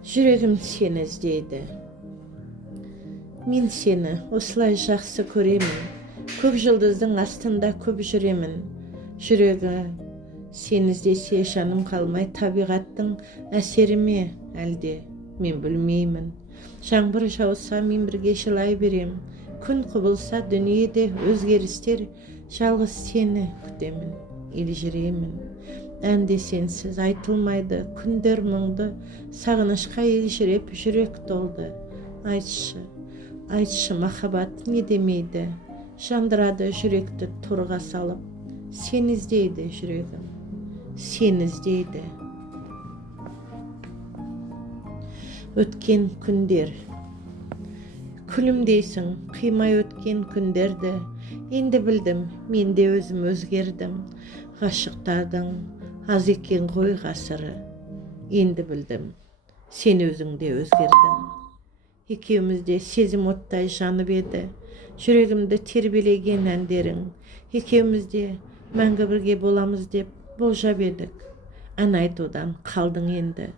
Жүрегім сені іздейді. Мен сені осылай жақсы көремін. Көк жұлдыздың астында көп жүремін. Жүрегі сені іздесе жаным қалмай, табиғаттың әсері ме әлде, мен білмеймін. Жаңбыр жауса мен бірге жылай берем. Күн құбылса дүниеде өзгерістер, жалғыз сені күтемін, елжіремін. Әнде сенсіз айтылмайды, күндер мұңды, сағынышқа елжіреп жүрек толды. Айтшы, махаббат не демейді, жандырады жүректі торға салып. Сені іздейді жүрегім, сені іздейді. Өткен күндер. Күлімдейсің, қимай өткен күндерді. Енді білдім, мен де өзім өзгердім. Ғашықтардың аз екен ғой ғасыры. Енді білдім, сен өзің де өзгердің. Екеумізде сезім оттай жанып еді, жүрегімді тербелеген әндерің. Екеумізде мәңгі бірге боламыз деп болжап едік. Ән айтудан қалдың енді.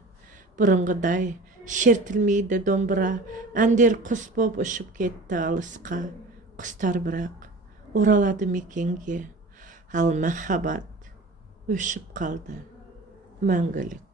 Бұрынғыдай шертілмейді домбыра, әндер құс боп ұшып кетті алысқа. Құстар бірақ оралады мекенге, ал махаббат өшіп қалды мәңгілік.